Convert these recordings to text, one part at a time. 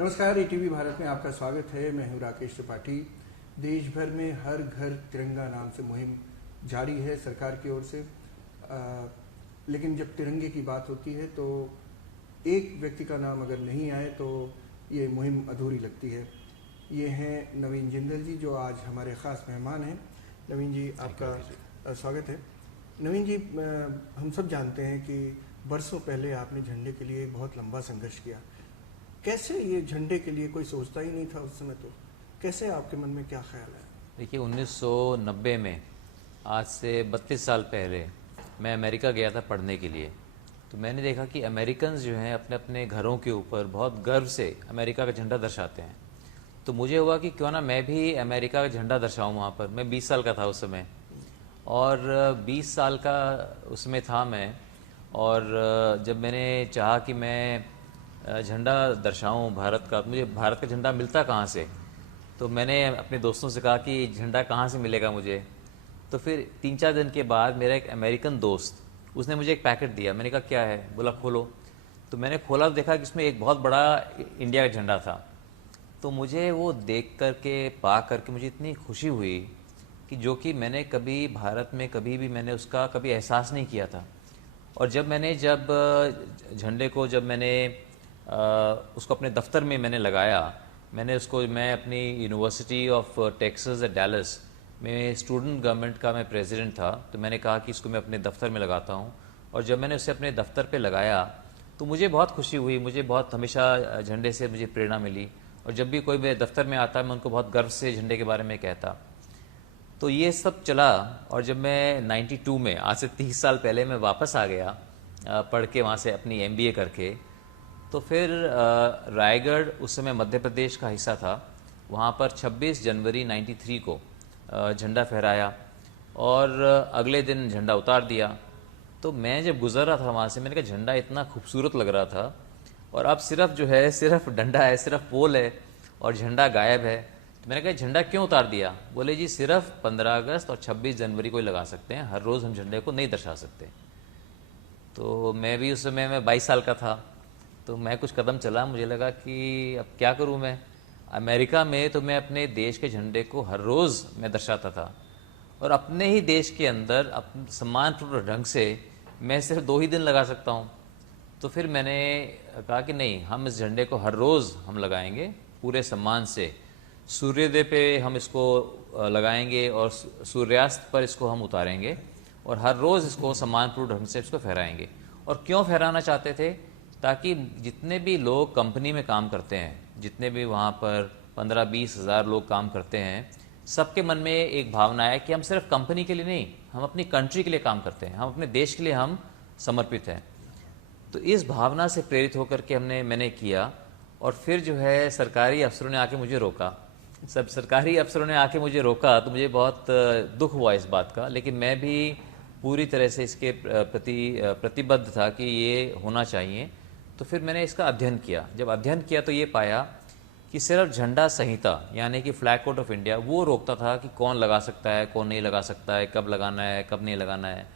नमस्कार, ईटीवी भारत में आपका स्वागत है। मैं हूं राकेश त्रिपाठी। देश भर में हर घर तिरंगा नाम से मुहिम जारी है सरकार की ओर से। लेकिन जब तिरंगे की बात होती है तो एक व्यक्ति का नाम अगर नहीं आए तो ये मुहिम अधूरी लगती है। ये हैं नवीन जिंदल जी, जो आज हमारे ख़ास मेहमान हैं। नवीन जी, आपका स्वागत है। नवीन जी, हम सब जानते हैं कि बरसों पहले आपने झंडे के लिए बहुत लंबा संघर्ष किया। कैसे ये झंडे के लिए कोई सोचता ही नहीं था उस समय, तो कैसे आपके मन में क्या ख्याल है? देखिए, 1990 में, आज से 32 साल पहले, मैं अमेरिका गया था पढ़ने के लिए। तो मैंने देखा कि अमेरिकन्स जो हैं अपने अपने घरों के ऊपर बहुत गर्व से अमेरिका का झंडा दर्शाते हैं। तो मुझे हुआ कि क्यों ना मैं भी अमेरिका का झंडा दर्शाऊँ वहाँ पर। मैं 20 साल का था उस समय, और 20 साल का उसमें था मैं। और जब मैंने चाहा कि मैं झंडा दर्शाऊं भारत का, मुझे भारत का झंडा मिलता कहाँ से? तो मैंने अपने दोस्तों से कहा कि झंडा कहाँ से मिलेगा मुझे। तो फिर 3-4 दिन के बाद मेरा एक अमेरिकन दोस्त, उसने मुझे एक पैकेट दिया। मैंने कहा क्या है? बोला खोलो। तो मैंने खोला तो देखा कि इसमें एक बहुत बड़ा इंडिया का झंडा था। तो मुझे वो देख करके, पा करके मुझे इतनी खुशी हुई कि जो कि मैंने कभी भारत में कभी भी मैंने उसका कभी एहसास नहीं किया था। और जब झंडे को जब मैंने उसको अपने दफ्तर में मैंने लगाया, मैं अपनी university of Texas at Dallas में स्टूडेंट गवर्नमेंट का मैं प्रेसिडेंट था। तो मैंने कहा कि इसको मैं अपने दफ्तर में लगाता हूँ। और जब मैंने उसे अपने दफ्तर पे लगाया तो मुझे बहुत खुशी हुई। मुझे बहुत हमेशा झंडे से मुझे प्रेरणा मिली, और जब भी कोई मेरे दफ्तर में आता मैं उनको बहुत गर्व से झंडे के बारे में कहता। तो ये सब चला। और जब मैं 92 में, आज से 30 साल पहले, मैं वापस आ गया पढ़ के वहाँ से अपनी MBA करके, तो फिर रायगढ़ उस समय मध्य प्रदेश का हिस्सा था। वहाँ पर 26 जनवरी 93 को झंडा फहराया, और अगले दिन झंडा उतार दिया। तो मैं जब गुजर रहा था वहाँ से, मैंने कहा झंडा इतना खूबसूरत लग रहा था, और अब सिर्फ जो है सिर्फ डंडा है, सिर्फ पोल है, और झंडा गायब है। तो मैंने कहा झंडा क्यों उतार दिया? बोले जी सिर्फ 15 अगस्त और 26 जनवरी को ही लगा सकते हैं, हर रोज़ हम झंडे को नहीं दर्शा सकते। तो मैं भी उस समय, मैं 22 साल का था, तो मैं कुछ कदम चला। मुझे लगा कि अब क्या करूं मैं। अमेरिका में तो मैं अपने देश के झंडे को हर रोज़ मैं दर्शाता था, और अपने ही देश के अंदर सम्मानपूर्ण ढंग से मैं सिर्फ 2 ही दिन लगा सकता हूं। तो फिर मैंने कहा कि नहीं, हम इस झंडे को हर रोज़ हम लगाएंगे पूरे सम्मान से। सूर्योदय पे हम इसको लगाएंगे, और सूर्यास्त पर इसको हम उतारेंगे, और हर रोज़ इसको सम्मानपूर्ण ढंग से इसको फहराएंगे। और क्यों फहराना चाहते थे? ताकि जितने भी लोग कंपनी में काम करते हैं, जितने भी वहाँ पर 15-20 हज़ार लोग काम करते हैं, सबके मन में एक भावना है कि हम सिर्फ कंपनी के लिए नहीं, हम अपनी कंट्री के लिए काम करते हैं, हम अपने देश के लिए हम समर्पित हैं। तो इस भावना से प्रेरित होकर के मैंने किया। और फिर जो है सरकारी अफसरों ने आके मुझे रोका। सरकारी अफसरों ने आके मुझे रोका तो मुझे बहुत दुख हुआ इस बात का, लेकिन मैं भी पूरी तरह से इसके प्रति प्रतिबद्ध था कि ये होना चाहिए। तो फिर मैंने इसका अध्ययन किया। जब अध्ययन किया तो ये पाया कि सिर्फ झंडा संहिता, यानी कि फ्लैग कोड ऑफ इंडिया, वो रोकता था कि कौन लगा सकता है, कौन नहीं लगा सकता है, कब लगाना है, कब नहीं लगाना है।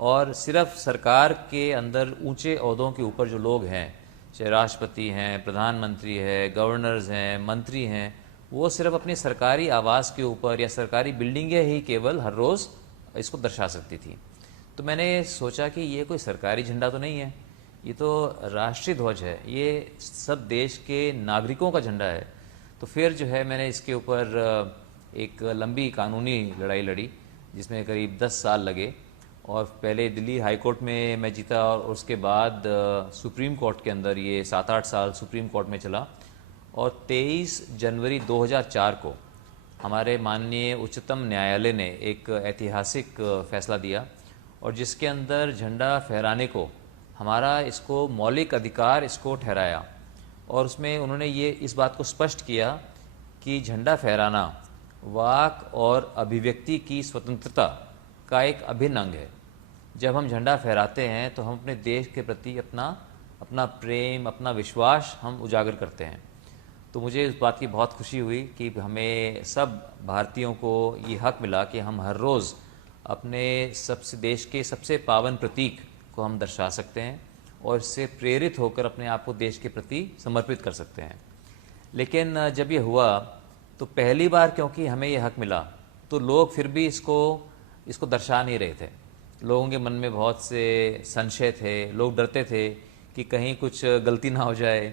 और सिर्फ सरकार के अंदर ऊंचे ओहदों के ऊपर जो लोग हैं, चाहे राष्ट्रपति हैं, प्रधानमंत्री हैं, गवर्नर्स हैं, मंत्री हैं, वो सिर्फ अपनी सरकारी आवास के ऊपर या सरकारी बिल्डिंगें ही केवल हर रोज़ इसको दर्शा सकती थी। तो मैंने सोचा कि ये कोई सरकारी झंडा तो नहीं है, ये तो राष्ट्रीय ध्वज है, ये सब देश के नागरिकों का झंडा है। तो फिर जो है मैंने इसके ऊपर एक लंबी कानूनी लड़ाई लड़ी, जिसमें करीब 10 साल लगे। और पहले दिल्ली हाई कोर्ट में मैं जीता, और उसके बाद सुप्रीम कोर्ट के अंदर ये 7-8 साल सुप्रीम कोर्ट में चला। और 23 जनवरी 2004 को हमारे माननीय उच्चतम न्यायालय ने एक ऐतिहासिक फैसला दिया, और जिसके अंदर झंडा फहराने को हमारा इसको मौलिक अधिकार इसको ठहराया। और उसमें उन्होंने ये इस बात को स्पष्ट किया कि झंडा फहराना वाक और अभिव्यक्ति की स्वतंत्रता का एक अभिन्न अंग है। जब हम झंडा फहराते हैं तो हम अपने देश के प्रति अपना प्रेम, अपना विश्वास हम उजागर करते हैं। तो मुझे इस बात की बहुत खुशी हुई कि हमें सब भारतीयों को ये हक मिला कि हम हर रोज़ अपने सबसे देश के सबसे पावन प्रतीक को हम दर्शा सकते हैं, और इससे प्रेरित होकर अपने आप को देश के प्रति समर्पित कर सकते हैं। लेकिन जब ये हुआ तो पहली बार क्योंकि हमें ये हक मिला तो लोग फिर भी इसको दर्शा नहीं रहे थे। लोगों के मन में बहुत से संशय थे, लोग डरते थे कि कहीं कुछ गलती ना हो जाए।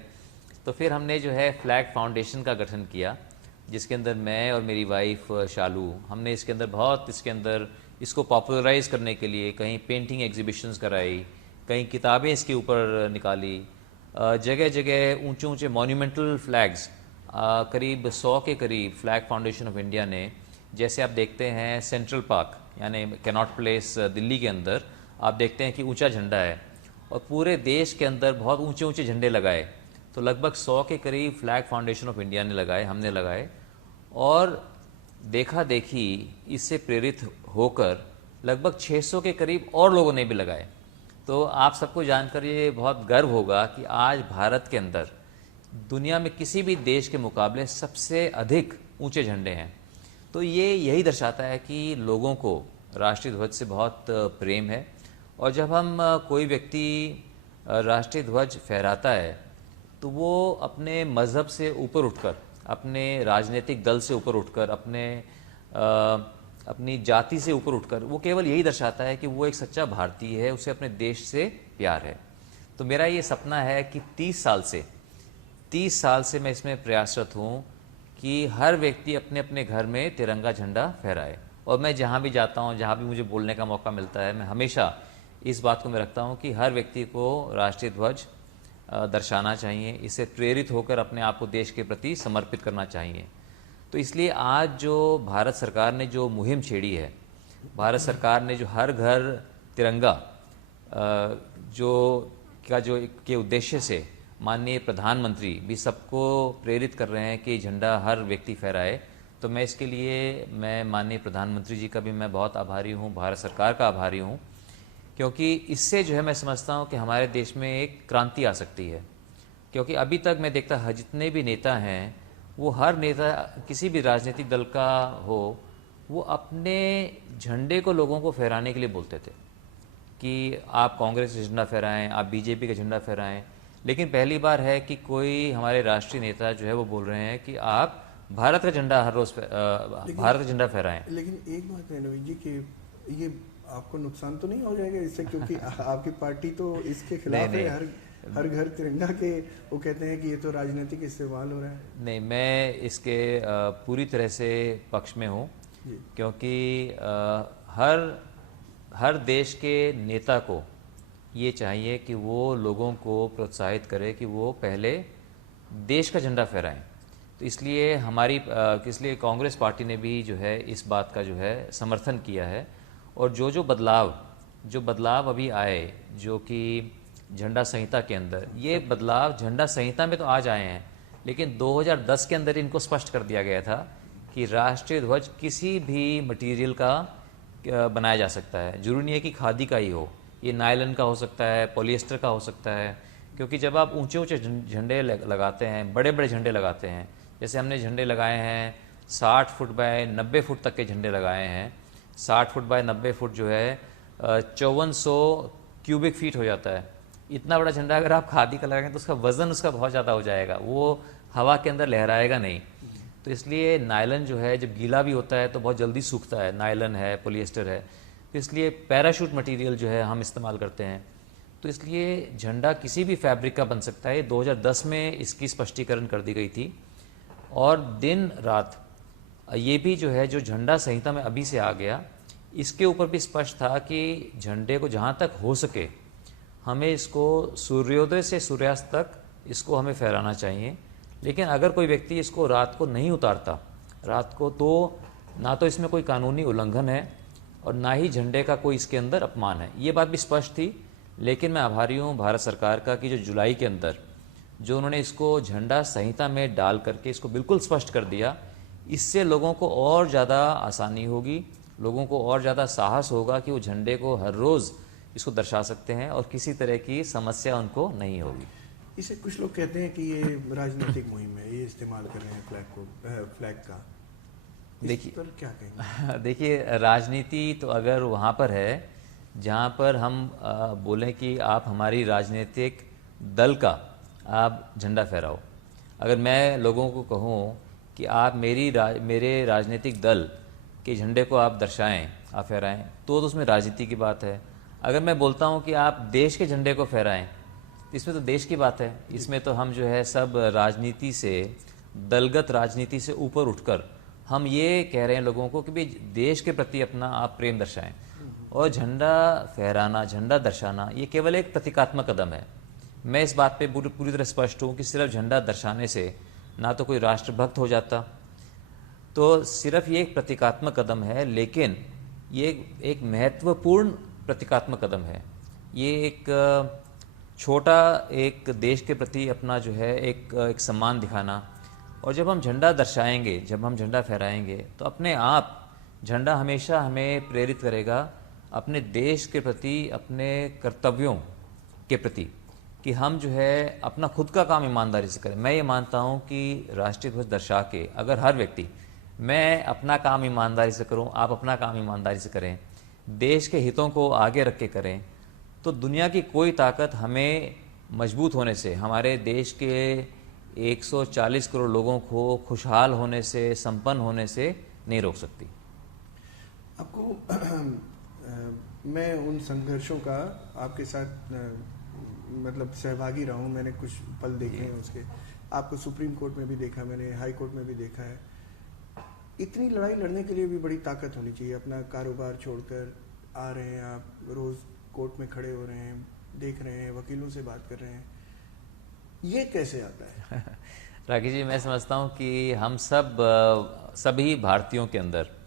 तो फिर हमने जो है फ्लैग फाउंडेशन का गठन किया, जिसके अंदर मैं और मेरी वाइफ शालू, हमने इसके अंदर इसको पॉपुलराइज करने के लिए कहीं पेंटिंग एग्जीबिशंस कराई, कहीं किताबें इसके ऊपर निकाली, जगह जगह ऊंचे ऊंचे मॉन्यूमेंटल फ्लैग्स, करीब 100 के करीब फ्लैग फाउंडेशन ऑफ इंडिया ने, जैसे आप देखते हैं सेंट्रल पार्क यानी कैनॉट प्लेस दिल्ली के अंदर आप देखते हैं कि ऊंचा झंडा है, और पूरे देश के अंदर बहुत ऊंचे ऊंचे झंडे लगाए। तो लगभग 100 के करीब फ्लैग फाउंडेशन ऑफ इंडिया ने लगाए, हमने लगाए, और देखा देखी इससे प्रेरित होकर लगभग 600 के करीब और लोगों ने भी लगाए। तो आप सबको जानकर ये बहुत गर्व होगा कि आज भारत के अंदर दुनिया में किसी भी देश के मुकाबले सबसे अधिक ऊंचे झंडे हैं। तो ये यही दर्शाता है कि लोगों को राष्ट्रीय ध्वज से बहुत प्रेम है, और जब हम कोई व्यक्ति राष्ट्रीय ध्वज फहराता है तो वो अपने मज़हब से ऊपर उठकर, अपने राजनीतिक दल से ऊपर उठकर, अपनी जाति से ऊपर उठकर, वो केवल यही दर्शाता है कि वो एक सच्चा भारतीय है, उसे अपने देश से प्यार है। तो मेरा ये सपना है कि 30 साल से मैं इसमें प्रयासरत हूँ कि हर व्यक्ति अपने अपने घर में तिरंगा झंडा फहराए। और मैं जहाँ भी जाता हूँ, जहाँ भी मुझे बोलने का मौका मिलता है, मैं हमेशा इस बात को मैं रखता हूँ कि हर व्यक्ति को राष्ट्रीय ध्वज दर्शाना चाहिए, इससे प्रेरित होकर अपने आप को देश के प्रति समर्पित करना चाहिए। तो इसलिए आज जो भारत सरकार ने जो मुहिम छेड़ी है, भारत सरकार ने जो हर घर तिरंगा जो के उद्देश्य से माननीय प्रधानमंत्री भी सबको प्रेरित कर रहे हैं कि झंडा हर व्यक्ति फहराए, तो मैं इसके लिए मैं माननीय प्रधानमंत्री जी का भी मैं बहुत आभारी हूँ, भारत सरकार का आभारी हूँ, क्योंकि इससे जो है मैं समझता हूँ कि हमारे देश में एक क्रांति आ सकती है। क्योंकि अभी तक मैं देखता जितने भी नेता हैं, वो हर नेता किसी भी राजनीतिक दल का हो, वो अपने झंडे को लोगों को फहराने के लिए बोलते थे कि आप कांग्रेस का झंडा फहराएं, आप बीजेपी का झंडा फहराएं। लेकिन पहली बार है कि कोई हमारे राष्ट्रीय नेता जो है वो बोल रहे हैं कि आप भारत का झंडा हर रोज भारत का झंडा फहराएं। लेकिन एक बात है नवीन जी कि ये आपको नुकसान तो नहीं हो जाएगा इससे, क्योंकि आपकी पार्टी तो इसके खिलाफ है, हर घर तिरंगा के, वो कहते हैं कि ये तो राजनीतिक इस्तेमाल हो रहा है। नहीं, मैं इसके पूरी तरह से पक्ष में हूँ, क्योंकि हर देश के नेता को ये चाहिए कि वो लोगों को प्रोत्साहित करे कि वो पहले देश का झंडा फहराएं। तो इसलिए कांग्रेस पार्टी ने भी जो है इस बात का जो है समर्थन किया है, और जो बदलाव अभी आए, जो कि झंडा संहिता के अंदर, ये बदलाव झंडा संहिता में तो आज आए हैं, लेकिन 2010 के अंदर इनको स्पष्ट कर दिया गया था कि राष्ट्रीय ध्वज किसी भी मटेरियल का बनाया जा सकता है। जरूरी नहीं है कि खादी का ही हो, ये नायलन का हो सकता है, पॉलिएस्टर का हो सकता है। क्योंकि जब आप ऊंचे ऊंचे झंडे लगाते हैं, बड़े बड़े झंडे लगाते हैं, जैसे हमने झंडे लगाए हैं 60 फुट बाय 90 फुट तक के झंडे लगाए हैं। 60 फुट बाय 90 फुट जो है 5400 क्यूबिक फीट हो जाता है। इतना बड़ा झंडा अगर आप खादी का लगाएंगे तो उसका वज़न उसका बहुत ज़्यादा हो जाएगा, वो हवा के अंदर लहराएगा नहीं। तो इसलिए नायलन जो है जब गीला भी होता है तो बहुत जल्दी सूखता है, नायलन है, पॉलिएस्टर है, तो इसलिए पैराशूट मटेरियल जो है हम इस्तेमाल करते हैं। तो इसलिए झंडा किसी भी फैब्रिक का बन सकता है। 2010 में इसकी स्पष्टीकरण कर दी गई थी, और दिन रात ये भी जो है जो झंडा संहिता में अभी से आ गया, इसके ऊपर भी स्पष्ट था कि झंडे को जहाँ तक हो सके हमें इसको सूर्योदय से सूर्यास्त तक इसको हमें फहराना चाहिए। लेकिन अगर कोई व्यक्ति इसको रात को नहीं उतारता, रात को, तो ना तो इसमें कोई कानूनी उल्लंघन है और ना ही झंडे का कोई इसके अंदर अपमान है। ये बात भी स्पष्ट थी। लेकिन मैं आभारी हूँ भारत सरकार का कि जो जुलाई के अंदर जो उन्होंने इसको झंडा संहिता में डाल करके इसको बिल्कुल स्पष्ट कर दिया, इससे लोगों को और ज़्यादा आसानी होगी, लोगों को और ज़्यादा साहस होगा कि वो झंडे को हर रोज़ इसको दर्शा सकते हैं और किसी तरह की समस्या उनको नहीं होगी। इसे कुछ लोग कहते हैं कि ये राजनीतिक मुहिम है, ये इस्तेमाल कर रहे हैं फ्लैग का, देखिए पर क्या कहेंगे? देखिए, राजनीति तो अगर वहाँ पर है जहाँ पर हम बोलें कि आप हमारी राजनीतिक दल का आप झंडा फहराओ, अगर मैं लोगों को कहूँ कि आप मेरे राजनीतिक दल के झंडे को आप दर्शाएं, आप फहराएं, तो उसमें राजनीति की बात है। अगर मैं बोलता हूँ कि आप देश के झंडे को फहराएं, इसमें तो देश की बात है। इसमें तो हम जो है सब राजनीति से, दलगत राजनीति से ऊपर उठकर हम ये कह रहे हैं लोगों को कि भाई देश के प्रति अपना आप प्रेम दर्शाएं। और झंडा फहराना, झंडा दर्शाना, ये केवल एक प्रतीकात्मक कदम है। मैं इस बात पे पूरी तरह स्पष्ट हूँ कि सिर्फ झंडा दर्शाने से ना तो कोई राष्ट्रभक्त हो जाता, तो सिर्फ ये एक प्रतीकात्मक कदम है, लेकिन ये एक महत्वपूर्ण प्रतीकात्मक कदम है। ये एक छोटा एक देश के प्रति अपना जो है एक सम्मान दिखाना। और जब हम झंडा दर्शाएंगे, जब हम झंडा फहराएंगे, तो अपने आप झंडा हमेशा हमें प्रेरित करेगा अपने देश के प्रति, अपने कर्तव्यों के प्रति, कि हम जो है अपना खुद का काम ईमानदारी से करें। मैं ये मानता हूँ कि राष्ट्रीय ध्वज दर्शा के अगर हर व्यक्ति, मैं अपना काम ईमानदारी से करूँ, आप अपना काम ईमानदारी से करें, देश के हितों को आगे रख के करें, तो दुनिया की कोई ताकत हमें मजबूत होने से, हमारे देश के 140 करोड़ लोगों को खुशहाल होने से, संपन्न होने से नहीं रोक सकती। आपको मैं उन संघर्षों का आपके साथ मतलब सहभागी रहा हूँ, मैंने कुछ पल देखे हैं उसके। आपको सुप्रीम कोर्ट में भी देखा मैंने, हाई कोर्ट में भी देखा है। इतनी लड़ाई लड़ने के लिए भी बड़ी ताकत होनी चाहिए। अपना कारोबार छोड़कर आ रहे हैं आप, रोज कोर्ट में खड़े हो रहे हैं, देख रहे हैं, वकीलों से बात कर रहे हैं, ये कैसे आता है? राकेश जी, मैं समझता हूँ कि हम सभी भारतीयों के अंदर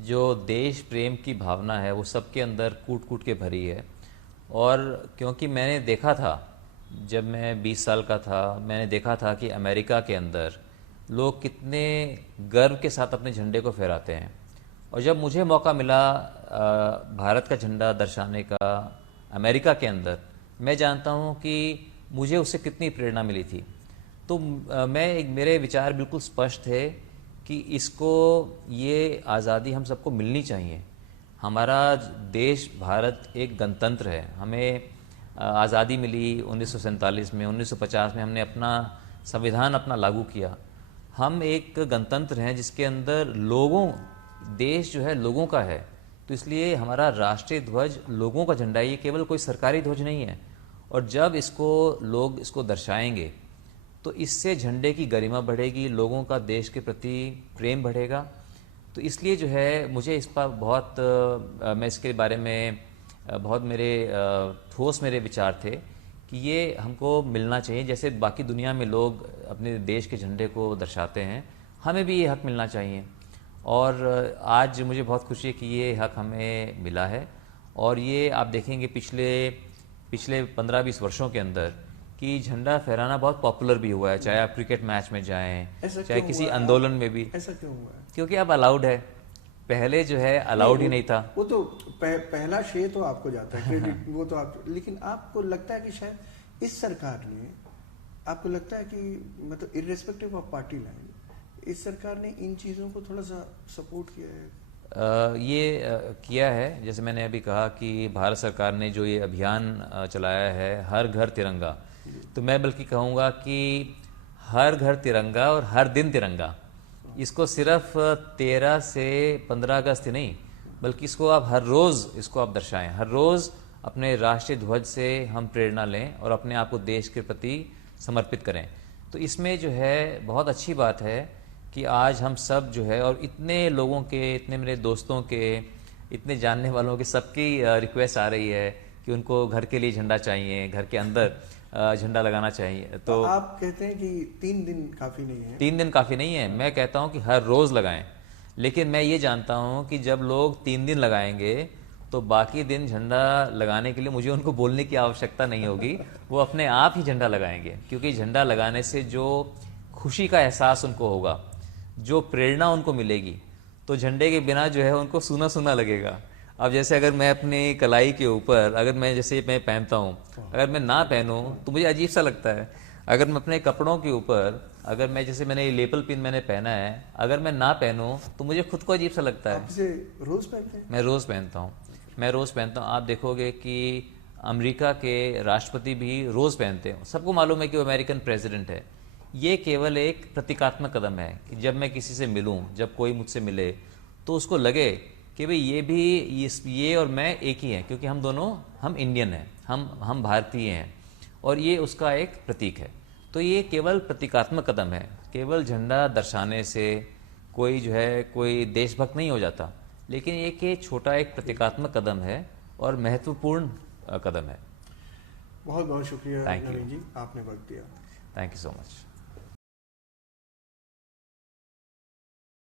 जो देश प्रेम की भावना है वो सबके अंदर कूट कूट के भरी है। और क्योंकि मैंने देखा था, जब मैं 20 साल का था, मैंने देखा था कि अमेरिका के अंदर लोग कितने गर्व के साथ अपने झंडे को फहराते हैं। और जब मुझे मौका मिला भारत का झंडा दर्शाने का अमेरिका के अंदर, मैं जानता हूँ कि मुझे उससे कितनी प्रेरणा मिली थी। तो मेरे विचार बिल्कुल स्पष्ट थे कि ये आज़ादी हम सबको मिलनी चाहिए। हमारा देश भारत एक गणतंत्र है, हमें आज़ादी मिली 1947 में, 1950 में हमने अपना संविधान अपना लागू किया। हम एक गणतंत्र हैं जिसके अंदर देश जो है लोगों का है, तो इसलिए हमारा राष्ट्रीय ध्वज लोगों का झंडा है, ये केवल कोई सरकारी ध्वज नहीं है। और जब लोग इसको दर्शाएंगे तो इससे झंडे की गरिमा बढ़ेगी, लोगों का देश के प्रति प्रेम बढ़ेगा। तो इसलिए जो है मुझे इस पर मैं इसके बारे में बहुत ठोस मेरे विचार थे कि ये हमको मिलना चाहिए। जैसे बाकी दुनिया में लोग अपने देश के झंडे को दर्शाते हैं, हमें भी ये हक मिलना चाहिए। और आज मुझे बहुत खुशी है कि ये हक हमें मिला है। और ये आप देखेंगे पिछले 15-20 वर्षों के अंदर कि झंडा फहराना बहुत पॉपुलर भी हुआ है, चाहे आप क्रिकेट मैच में जाएं, चाहे किसी आंदोलन में भी। ऐसा क्यों हुआ है? क्योंकि अब अलाउड है, पहले जो है अलाउड ही नहीं था। वो तो पहला श्रेय तो आपको जाता है, क्रेडिट वो तो आप। लेकिन आपको लगता है कि शायद इस सरकार ने, आपको लगता है कि मतलब इर्रेस्पेक्टिव ऑफ पार्टी लाइन, इस सरकार ने इन चीज़ों को थोड़ा सा सपोर्ट किया है? किया है। जैसे मैंने अभी कहा कि भारत सरकार ने जो ये अभियान चलाया है, हर घर तिरंगा, तो मैं बल्कि कहूँगा कि हर घर तिरंगा और हर दिन तिरंगा, इसको सिर्फ 13 से 15 अगस्त ही नहीं, बल्कि इसको आप हर रोज़ इसको आप दर्शाएं। हर रोज़ अपने राष्ट्रीय ध्वज से हम प्रेरणा लें और अपने आप को देश के प्रति समर्पित करें। तो इसमें जो है बहुत अच्छी बात है कि आज हम सब जो है, और इतने लोगों के, इतने मेरे दोस्तों के, इतने जानने वालों के, सबकी रिक्वेस्ट आ रही है कि उनको घर के लिए झंडा चाहिए, घर के अंदर झंडा लगाना चाहिए। तो आप कहते हैं कि 3 दिन काफ़ी नहीं है? 3 दिन काफ़ी नहीं है, मैं कहता हूँ कि हर रोज़ लगाएं। लेकिन मैं ये जानता हूँ कि जब लोग 3 दिन लगाएंगे तो बाकी दिन झंडा लगाने के लिए मुझे उनको बोलने की आवश्यकता नहीं होगी, वो अपने आप ही झंडा लगाएंगे। क्योंकि झंडा लगाने से जो खुशी का एहसास उनको होगा, जो प्रेरणा उनको मिलेगी, तो झंडे के बिना जो है उनको सूना सूना लगेगा। अब जैसे अगर मैं अपनी कलाई के ऊपर, अगर मैं जैसे मैं पहनता हूँ, अगर मैं ना पहनूं तो मुझे अजीब सा लगता है। अगर मैं अपने कपड़ों के ऊपर, अगर मैं जैसे मैंने ये लेपल पिन मैंने पहना है, अगर मैं ना पहनूं तो मुझे खुद को अजीब सा लगता है। आप इसे रोज पहनते हैं? मैं रोज़ पहनता हूँ, मैं रोज़ पहनता हूँ। आप देखोगे कि अमेरिका के राष्ट्रपति भी रोज़ पहनते हैं। सबको मालूम है कि वो अमेरिकन प्रेसिडेंट है। ये केवल एक प्रतीकात्मक कदम है कि जब मैं किसी से मिलूं, जब कोई मुझसे मिले तो उसको लगे कि भाई ये भी ये और मैं एक ही हैं, क्योंकि हम इंडियन हैं, हम भारतीय हैं, और ये उसका एक प्रतीक है। तो ये केवल प्रतीकात्मक कदम है, केवल झंडा दर्शाने से कोई देशभक्त नहीं हो जाता, लेकिन ये छोटा एक प्रतीकात्मक कदम है और महत्वपूर्ण कदम है। बहुत बहुत शुक्रिया Thank you. नवीन जी, आपने वक्त दिया। Thank you so much.